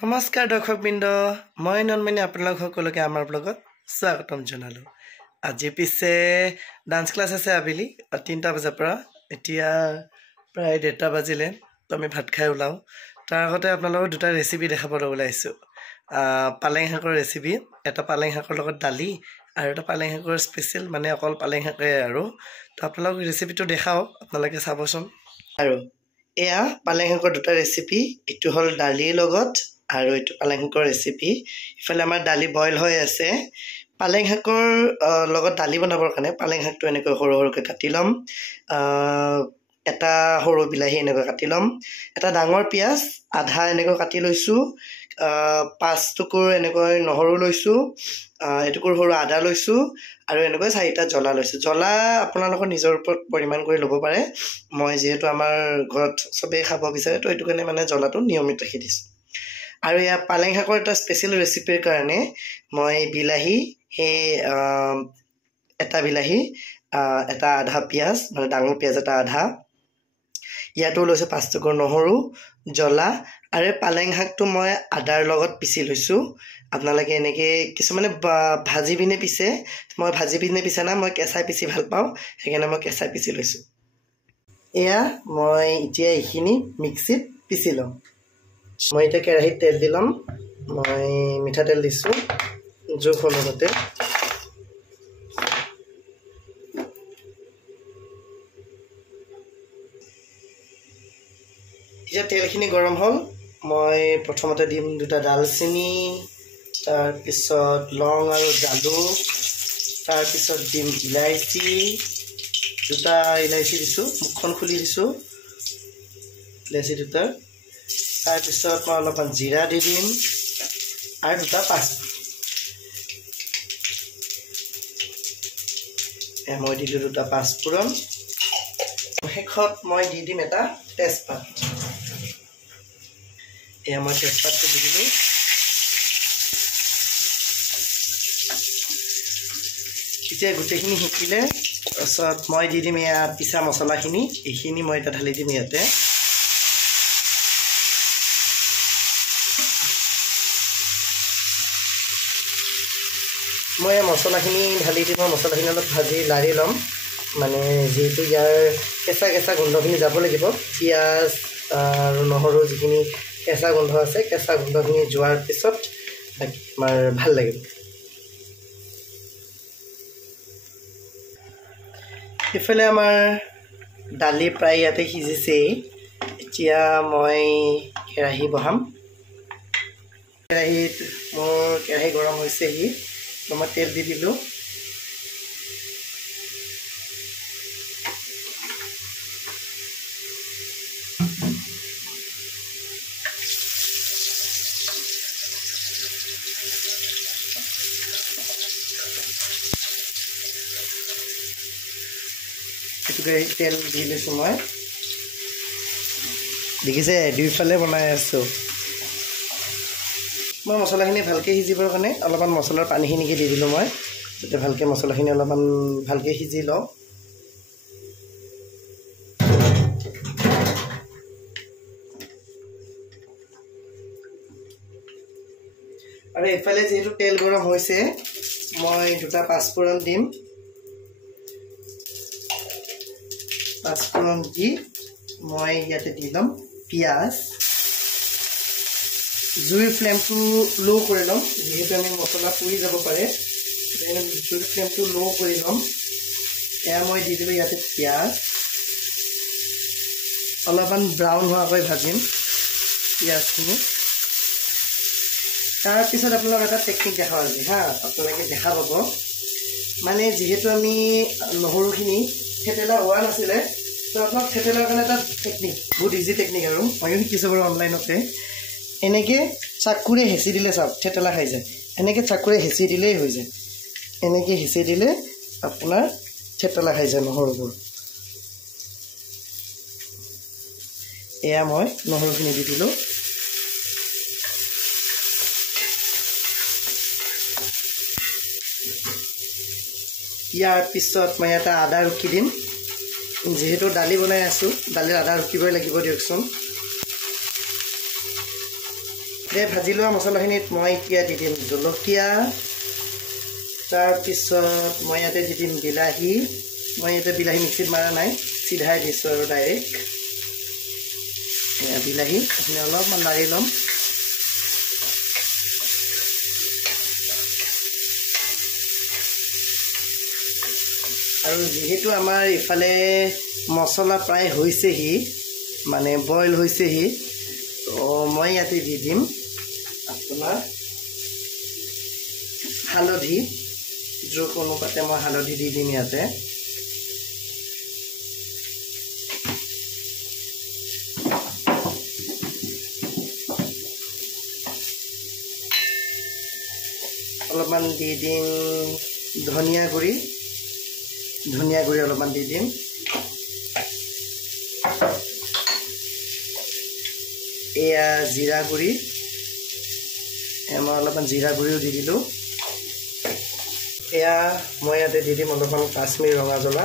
নমস্কাৰ দৰ্শকবৃন্দ, মই নন্দিনী আপোনালোক সকলোকে আমাৰ ব্লগত স্বাগতম জনালোঁ। আজি পিছে ডান্স ক্লাছ আছে আবেলি 3টা বজাৰ পৰা। এতিয়া প্ৰায় 1:30 বাজিলে, তো আমি ভাত খাই ওলাওঁ। তাৰ আগতে আপোনালোকক দুটা ৰেচিপি দেখাবলৈ ওলাইছোঁ। পালেং শাকৰ ৰেচিপি, এটা পালেং শাকৰ লগত দালি আৰু এটা পালেং শাকৰ স্পেচিয়েল, মানে অকল পালেং শাকে আৰু। তো আপোনালোকক ৰেচিপিটো দেখাওঁ, আপোনালোকে চাবচোন। আৰু এয়া পালেং শাকৰ দুটা ৰেচিপি, এইটো হ'ল দালিৰ লগত আৰু এইটো পালেং শাকৰ ৰেচিপি। ইফালে আমাৰ দালি বইল হৈ আছে। পালেং শাকৰ লগত দালি বনাবৰ কাৰণে পালেং শাকটো এনেকৈ সৰু সৰুকৈ কাটি ল'ম। এটা সৰু বিলাহী এনেকৈ কাটি ল'ম। এটা ডাঙৰ পিঁয়াজ আধা এনেকৈ কাটি লৈছোঁ। 5 টুকুৰ এনেকৈ নহৰু লৈছোঁ। এটুকুৰ সৰু আদা লৈছোঁ আৰু এনেকৈ 4টা জ্বলা লৈছোঁ। জ্বলা আপোনালোকৰ নিজৰ ওপৰত পৰিমাণ কৰি ল'ব পাৰে। মই যিহেতু আমাৰ ঘৰত চবেই খাব বিচাৰে, তো এইটো কাৰণে মানে জ্বলাটো নিয়মিত ৰাখি দিছোঁ। আৰু এয়া পালেং শাকৰ এটা স্পেচিয়েল ৰেচিপিৰ কাৰণে মই বিলাহী, এটা বিলাহী, এটা আধা পিঁয়াজ, মানে ডাঙৰ পিঁয়াজ এটা আধা, ইয়াতো লৈছোঁ 5 টুকুৰ নহৰু, জ্বলা আৰু পালেং শাকটো মই আদাৰ লগত পিচি লৈছোঁ। আপোনালোকে এনেকৈ কিছুমানে ভাজি পিনে পিছে, মই ভাজি পিনে পিছা না, মই কেঁচাই পিচি ভাল পাওঁ, সেইকাৰণে মই কেঁচাই পিচি লৈছোঁ। এয়া মই এতিয়া এইখিনি মিক্সিত পিচি ল'ম। মই এতিয়া কেৰাহীত তেল দি ল'ম। মই মিঠাতেল দিছোঁ জোখ অনুপাতে। এতিয়া তেলখিনি গৰম হ'ল। মই প্ৰথমতে দিম 2টা দালচেনি, তাৰপিছত লং আৰু জালুক, তাৰপিছত দিম ইলাইচি, 2টা ইলাইচি দিছোঁ, মুখখন খুলি দিছোঁ ইলাইচি 2টা। তাৰপিছত মই অলপমান জিৰা দি দিম আৰু 2টা পাঁচফোৰণ। মই দিলোঁ 2টা পাঁচফোৰণ। শেষত মই দি দিম এটা তেজপাত। এয়া মই তেজপাতটো দি দিলোঁ। এতিয়া গোটেইখিনি শিকিলে তাৰপিছত মই দি দিম এয়া পিছা মছলাখিনি। এইখিনি মই এতিয়া ঢালি দিম ইয়াতে। মই মছলাখিনি ঢালি দিম। মছলাখিনি অলপ ভাজি লাৰি ল'ম, মানে যিহেতু ইয়াৰ কেঁচা কেঁচা গোন্ধখিনি যাব লাগিব। পিঁয়াজ আৰু নহৰু যিখিনি কেঁচা গোন্ধ আছে, কেঁচা গোন্ধখিনি যোৱাৰ পিছত আমাৰ ভাল লাগিব। ইফালে আমাৰ দালি প্ৰায় ইয়াতে সিজিছেই। এতিয়া মই কেৰাহী বহাম। কেৰাহী গৰম হৈছেহি, মই তেল দি দিলোঁ। তেল দি লৈছোঁ মই। দেখিছে, দুইফালে বনাই আছোঁ। মই মছলাখিনি ভালকৈ সিজিবৰ কাৰণে অলপমান মছলাৰ পানীখিনিকে দি দিলোঁ মই, যাতে ভালকৈ মছলাখিনি অলপমান ভালকৈ সিজি লওঁ। আৰু এইফালে যিহেতু তেল গৰম হৈছে, মই 2টা পাঁচফোৰণ দিম। পাঁচফোৰণ দি মই ইয়াতে দি ল'ম পিঁয়াজ। জুইৰ ফ্লেমটো ল' কৰি ল'ম, যিহেতু আমি মছলা পুৰি যাব পাৰে, জুইৰ ফ্লেমটো ল' কৰি ল'ম। এয়া মই দি দিলোঁ ইয়াতে পিঁয়াজ। অলপমান ব্ৰাউন হোৱাকৈ ভাজিম পিঁয়াজখিনি। তাৰপিছত আপোনালোক এটা টেকনিক দেখাওঁ আজি আপোনালোকে দেখা পাব। মানে যিহেতু আমি নহৰুখিনি থেতেলা হোৱা নাছিলে, তো আপোনাক থেতেলাৰ কাৰণে এটা টেকনিক, বহুত ইজি টেকনিক আৰু ময়ো শিকিছোঁ বাৰু অনলাইনতে। এনেকৈ চাকুৰে হেঁচি দিলে চাওক থেতেলা খাই যায়। এনেকৈ চাকুৰে হেঁচি দিলেই হৈ যায়। এনেকৈ হেঁচি দিলে আপোনাৰ থেতেলা খাই যায় নহৰুবোৰ। এয়া মই নহৰুখিনি দি দিলোঁ। ইয়াৰ পিছত মই এটা আদা ৰুকি দিম। যিহেতু দালি বনাই আছোঁ, দালিৰ আদা ৰুকিবই লাগিব দিয়কচোন। এই ভাজি লোৱা মছলাখিনিত মই এতিয়া দি দিম জলকীয়া তাৰপিছত মই ইয়াতে দি দিম বিলাহী মই ইয়াতে বিলাহী মিক্সিত মাৰা নাই সিধাই দিছোঁ আৰু ডাইৰেক্ট বিলাহী এইখিনি অলপমান লাৰি ল'ম আৰু যেহেতু আমাৰ ইফালে মছলা প্ৰায় হৈছেহি মানে বইল হৈছেহি তো মই ইয়াতে দি দিম আপোনাৰ হালধি জোখ অনুপাতে মই হালধি দি দিম ইয়াতে অলপমান দি দিম ধনিয়া গুড়ি অলপমান দি দিম এয়া জিৰা গুড়ি মই অলপমান জিৰা গুড়িও দি দিলোঁ এয়া মই ইয়াতে দি দিম অলপমান কাশ্মীৰ ৰঙা জ্বলা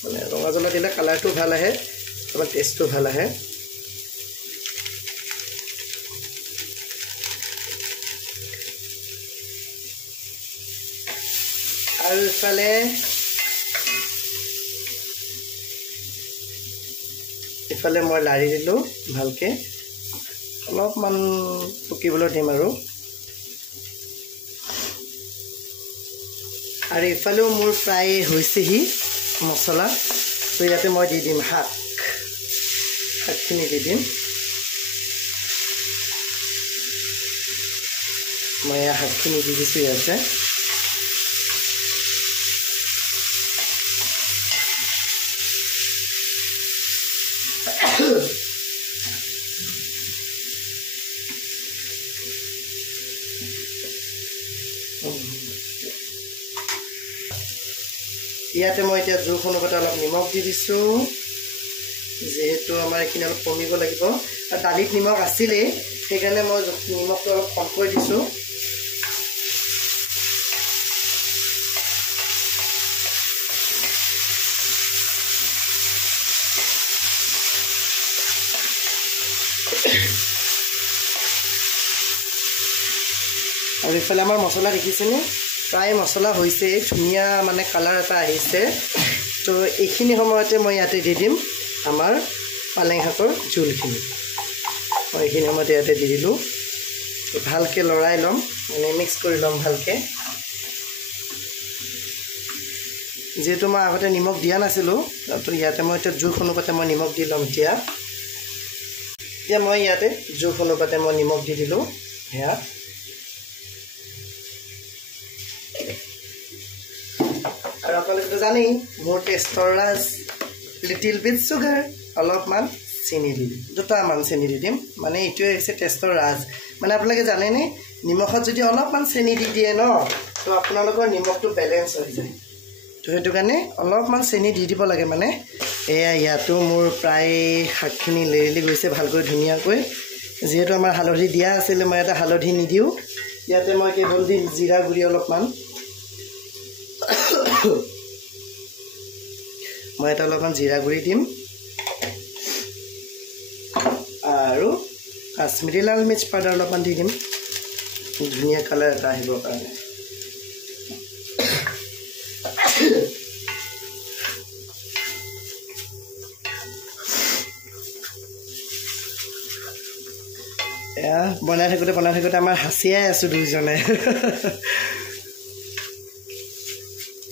মানে ৰঙা জ্বলা দিলে কালাৰটো ভাল আহে অলপ টেষ্টটো ভাল আহে আৰু ইফালে মই লাৰি দিলোঁ ভালকৈ অলপমান পকিবলৈ দিম আৰু ইফালেও মোৰ প্ৰায় হৈছেহি মছলা তো ইয়াতে মই দি দিম শাকখিনি দি দিম মই শাকখিনি দি দিছোঁ ইয়াতে ইয়াতে মই এতিয়া জোখ অনুপাতে অলপ নিমখ দি দিছোঁ যেহেতু আমাৰ এইখিনি অলপ কমিব লাগিব আৰু দালিত নিমখ আছিলেই সেইকাৰণে মই নিমখটো অলপ কমকৈ দিছোঁ আৰু ইফালে আমাৰ মছলা দেখিছেনে প্ৰায় মছলা হৈছে ধুনীয়া মানে কালাৰ এটা আহিছে তো এইখিনি সময়তে মই ইয়াতে দি দিম আমাৰ পালেং শাকৰ জোলখিনি মই এইখিনি সময়তে ইয়াতে দি দিলোঁ ভালকৈ লৰাই ল'ম মানে মিক্স কৰি ল'ম ভালকৈ যেহেতু মই আগতে নিমখ দিয়া নাছিলোঁ তো ইয়াতে মই এতিয়া জোখ অনুপাতে মই নিমখ দি ল'ম এতিয়া মই ইয়াতে জোখ অনুপাতে মই নিমখ দি দিলোঁ সেয়া আৰু আপোনালোকে জানেই মোৰ টেষ্টৰ ৰাজ লিটিল বিট চুগাৰ অলপমান চেনি দি দিম দুটামান চেনি দি দিম মানে এইটোৱে হৈছে টেষ্টৰ ৰাজ মানে আপোনালোকে জানেনে নিমখত যদি অলপমান চেনি দি দিয়ে ন তো আপোনালোকৰ নিমখটো বেলেঞ্চ হৈ যায় তো সেইটো কাৰণে অলপমান চেনি দি দিব লাগে মানে এয়া ইয়াতো মোৰ প্ৰায় শাকখিনি লেৰেলি গৈছে ভালকৈ ধুনীয়াকৈ যেহেতু আমাৰ হালধি দিয়া আছিলে মই এটা হালধি নিদিওঁ ইয়াতে মই কেৱল দিম জিৰা গুড়ি অলপমান মই এটা অলপমান জিৰা গুড়ি দিম আৰু কাশ্মীৰী লাল মিৰ্চ পাউডাৰ অলপমান দি দিম ধুনীয়া কালাৰ এটা আহিবৰ কাৰণে এয়া বনাই থাকোঁতে আমাৰ হাঁচিয়াই আছোঁ দুইজনে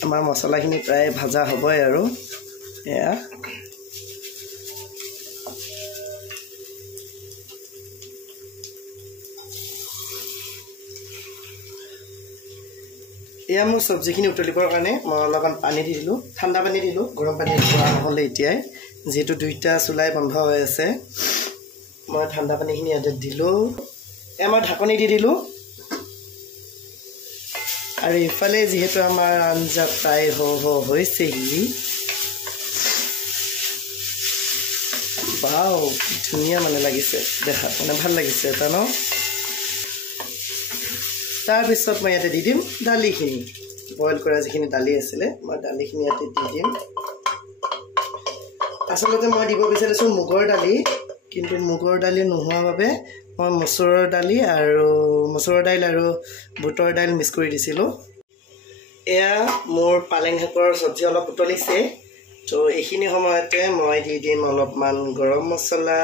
আমাৰ মছলাখিনি প্ৰায় ভাজা হ'বই আৰু এয়া মোৰ চব্জিখিনি উতলিবৰ কাৰণে মই অলপমান পানী দি দিলোঁ ঠাণ্ডা পানী দিলোঁ গৰম পানী খোৱা নহ'লে এতিয়াই যিহেতু দুইটা চুলাই বন্ধ হৈ আছে মই ঠাণ্ডা পানীখিনি ইয়াতে দিলোঁ মই ঢাকনি দি দিলোঁ আৰু ইফালে যেহেতু আমাৰ আঞ্জা প্ৰায় হৈছেহি বাও ধুনীয়া মানে লাগিছে দেখাত মানে ভাল লাগিছে এটা ন তাৰপিছত মই ইয়াতে দি দিম দালিখিনি বইল কৰা যিখিনি দালি আছিলে মই দালিখিনি ইয়াতে দি দিম আচলতে মই দিব বিচাৰিছোঁ মুগৰ দালি কিন্তু মুগৰ দালি নোহোৱাৰ বাবে মই মচুৰৰ দাইল আৰু বুটৰ দাইল মিক্স কৰি দিছিলোঁ। এয়া মোৰ পালেং শাকৰ চব্জি অলপ উতলিছে। তো এইখিনি সময়তে মই দি দিম অলপমান গৰম মছলা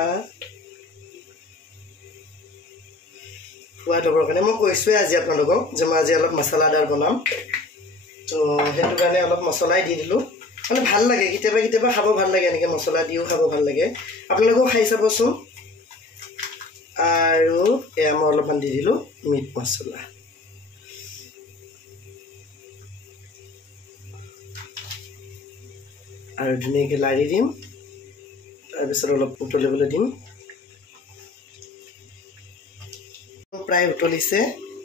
সোৱাদ হ'বৰ কাৰণে। মই কৈছোঁৱে আজি আপোনালোকক যে মই আজি অলপ মছলাদাৰ বনাম, তো সেইটো কাৰণে অলপ মছলাই দি দিলোঁ। মানে ভাল লাগে, কেতিয়াবা খাব ভাল লাগে, এনেকৈ মছলা দিও খাব ভাল লাগে। আপোনালোকেও খাই চাবচোন। আৰু এয়া মই অলপমান দি দিলোঁ মিট মছলা। আৰু ধুনীয়াকৈ লাৰি দিম, তাৰপিছত অলপ উতলিবলৈ দিম। প্ৰায় উতলিছে।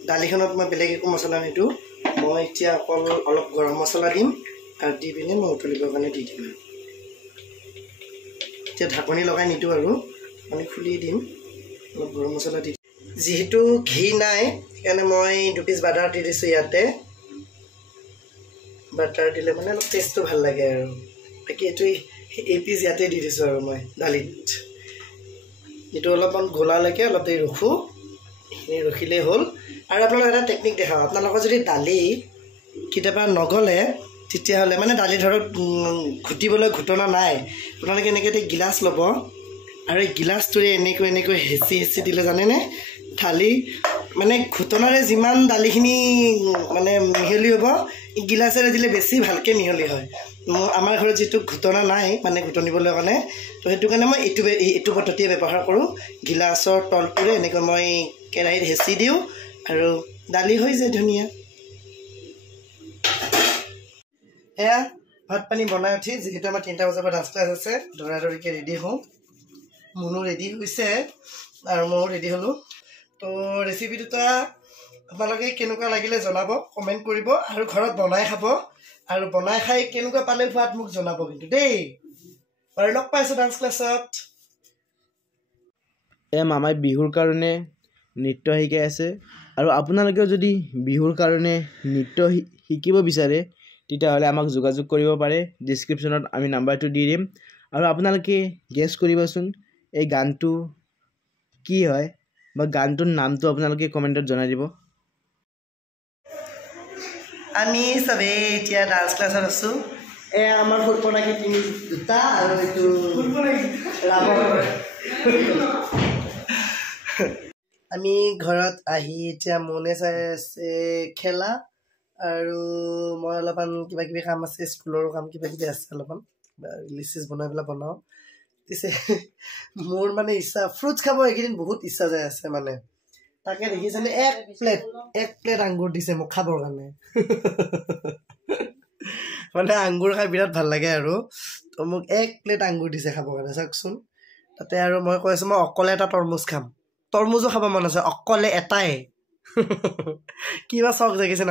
দালিখনত মই বেলেগ একো মছলা নিদিওঁ, মই এতিয়া অকল অলপ গৰম মছলা দিম আৰু দি পিনে মই উতলিবৰ কাৰণে দি দিম। এতিয়া ঢাকনি লগাই নিদিওঁ আৰু মানে খুলি দিম, অলপ গৰম মছলা দি দিম। যিহেতু ঘি নাই সেইকাৰণে মই 2 পিচ বাটাৰ দি দিছোঁ ইয়াতে। বাটাৰ দিলে মানে অলপ টেষ্টটো ভাল লাগে আৰু বাকী এইটো এই পিচ ইয়াতে দি দিছোঁ আৰু মই দালিত। এইটো অলপমান গোলালৈকে অলপ দেৰি ৰখোঁ, এইখিনি ৰখিলেই হ'ল। আৰু আপোনালোকক এটা টেকনিক দেখাওঁ। আপোনালোকৰ যদি দালি কেতিয়াবা নগলে তেতিয়াহ'লে মানে দালি ধৰক ঘুটিবলৈ ঘুটনা নাই, আপোনালোকে এনেকৈ এটা গিলাচ ল'ব আৰু এই গিলাচটোৰে এনেকৈ হেঁচি দিলে জানেনে দালি মানে ঘুটনাৰে যিমান দালিখিনি মানে মিহলি হ'ব, এই গিলাচেৰে দিলে বেছি ভালকৈ মিহলি হয়। আমাৰ ঘৰত যিটো ঘুটনা নাই মানে ঘুটনিবলৈ কাৰণে, তো সেইটো কাৰণে মই এইটো পদ্ধতিয়ে ব্যৱহাৰ কৰোঁ। গিলাচৰ তলটোৰে এনেকৈ মই কেৰাহীত হেঁচি দিওঁ আৰু দালি হৈ যায় ধুনীয়া। এয়া ভাত পানী বনাই উঠি, যিহেতু আমাৰ 3টা বজাৰ পৰা ডান্স ক্লাছ আছে, দৌৰাদৌৰিকৈ ৰেডি হওঁ। মুনু ৰেডি হৈছে আৰু ময়ো ৰেডি হ'লোঁ। তো ৰেচিপি দুটা আপোনালোকে কেনেকুৱা লাগিলে জনাব, কমেণ্ট কৰিব আৰু ঘৰত বনাই খাব। আৰু বনাই খাই কেনেকুৱা পালে সোৱাদ মোক জনাব কিন্তু দেই। আৰু লগ পাইছোঁ ডান্স ক্লাছত। মামাই বিহুৰ কাৰণে নৃত্য শিকাই আছে, আৰু আপোনালোকেও যদি বিহুৰ কাৰণে নৃত্য শিকিব বিচাৰে তেতিয়াহ'লে আমাক যোগাযোগ কৰিব পাৰে। ডিছক্ৰিপশ্যনত আমি নাম্বাৰটো দি দিম। আৰু আপোনালোকে গেছ কৰিবচোন এই গানটো কি হয়, বা গানটোৰ নামটো আপোনালোকে কমেণ্টত জনাই দিব। আমি চবেই এতিয়া ডান্স ক্লাছত আছোঁ। এয়া আমাৰ ফুলপনাকি 2টা আৰু এইটো আমি ঘৰত আহি এতিয়া মনে চাই আছে খেলা, আৰু মই অলপমান কিবাকিবি কাম আছে, স্কুলৰো কাম কিবাকিবি আছে, অলপমান লিচিছ বনাই পেলাই বনাওঁ। পিছে মোৰ মানে ইচ্ছা ফ্ৰুটছ খাব এইকেইদিন বহুত ইচ্ছা যাই আছে মানে। তাকে দেখিছেনে এক প্লেট আঙুৰ দিছে মোক খাবৰ কাৰণে। মানে আঙুৰ খাই বিৰাট ভাল লাগে আৰু, তো মোক 1 প্লেট আঙুৰ দিছে খাবৰ কাৰণে, চাওকচোন। তাতে আৰু মই কৈ আছোঁ মই অকলে এটা তৰমুজ খাম। তৰমুজো খাব মন আছে, অকলে এটাই। কিবা চখ জাগিছে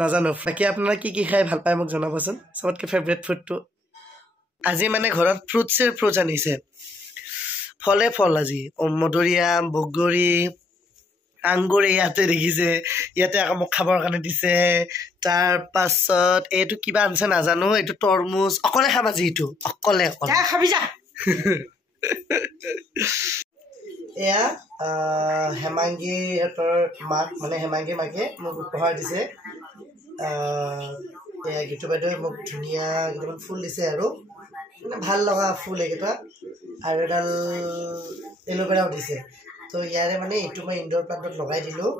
নাজানো। বাকী আপোনাৰ কি খাই ভাল পায় মোক জনাবচোন, চবতকৈ ফেভৰেট ফুডটো। আজি মানে ঘৰত ফ্ৰুটছ আনিছে, ফল আজি মধুৰিআম, বগৰী, আঙুৰ ইয়াতে দেখিছে, ইয়াতে আকৌ মোক খাবৰ কাৰণে দিছে। তাৰপাছত এইটো কিবা আনিছে নাজানো, এইটো তৰমুজ। অকলে খাম আজি, এইটো অকলে খাবি যা। এয়া হেমাংগীহঁতৰ মাক, মানে হেমাংগী মাকে মোক উপহাৰ দিছে। এয়া গীতু বাইদেৱে মোক ধুনীয়া কেইটামান ফুল দিছে, আৰু মানে ভাল লগা ফুল এইকেইটা, আৰু এডাল এল'ভেৰাও দিছে। তো ইয়াৰে মানে এইটো মই ইনডোৰ প্লাণ্টত লগাই দিলোঁ।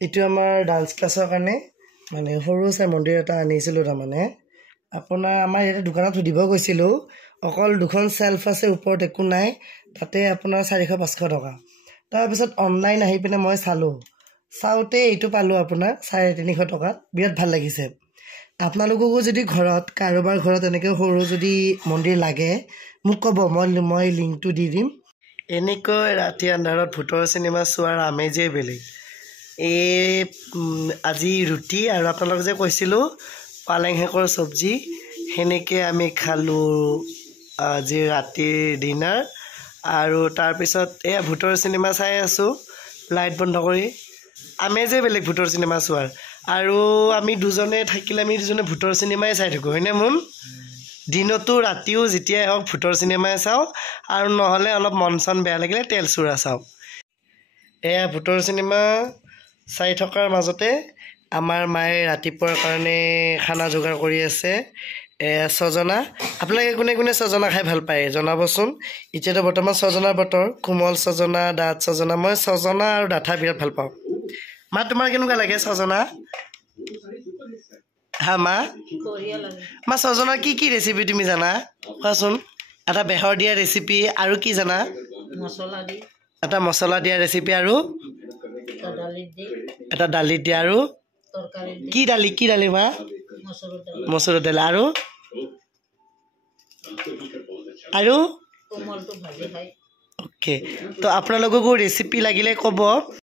এইটো আমাৰ ডান্স ক্লাছৰ কাৰণে মানে সৰু চাই মন্দিৰ এটা আনিছিলোঁ। তাৰমানে আপোনাৰ আমাৰ ইয়াতে দোকানত সুধিব গৈছিলোঁ, অকল 2খন চেল্ফ আছে, ওপৰত একো নাই। তাতে আপোনাৰ 400-500 টকা। তাৰপিছত অনলাইন আহি পিনে মই চাওঁতে এইটো পালোঁ আপোনাৰ 350 টকাত। বিৰাট ভাল লাগিছে। আপোনালোককো যদি ঘৰত কাৰোবাৰ ঘৰত এনেকৈ সৰু যদি মন্দিৰ লাগে মোক ক'ব, মই লিংকটো দি দিম। এনেকৈ ৰাতি আন্ধাৰত ভূতৰ চিনেমা চোৱাৰ আমেজেই বেলেগ। আজি ৰুটি আৰু আপোনালোক যে কৈছিলোঁ পালেং শাকৰ চব্জি, সেনেকৈ আমি খালোঁ আজি ৰাতিৰ ডিনাৰ। আৰু তাৰপিছত এয়া ভূতৰ চিনেমা চাই আছোঁ লাইট বন্ধ কৰি। আমেজেই বেলেগ ভূতৰ চিনেমা চোৱাৰ। আৰু আমি দুজনে থাকিলে আমি দুজনে ভূতৰ চিনেমাই চাই থাকোঁ, হয়নে মোন? দিনতো ৰাতিও যেতিয়াই হওক ভূতৰ চিনেমাই চাওঁ, আৰু নহ'লে অলপ মন চন বেয়া লাগিলে তেলচোৰা চাওঁ। এয়া ভূতৰ চিনেমা চাই থকাৰ মাজতে আমাৰ মায়ে ৰাতিপুৱাৰ কাৰণে খানা যোগাৰ কৰি আছে এয়া ছজনা আপোনালোকে কোনে কোনে ছজনা খাই ভাল পায় জনাবচোন এতিয়াতো বৰ্তমান ছজনাৰ বতৰ কোমল ছজনা ডাঠ ছজনা মই ছজনা আৰু ডাঠা বিৰাট ভাল পাওঁ মা তোমাৰ কেনেকুৱা লাগে ছজনা হা মা মা ছজনাৰ কি ৰেচিপি তুমি জানা কোৱাচোন এটা বেহৰ দিয়া ৰেচিপি আৰু কি জানা এটা মছলা দিয়া ৰেচিপি আৰু এটা দালিত দিয়া আৰু কি দালি মা মচুৰ দালি আৰু অ'কে তো আপোনালোককো ৰেচিপি লাগিলে ক'ব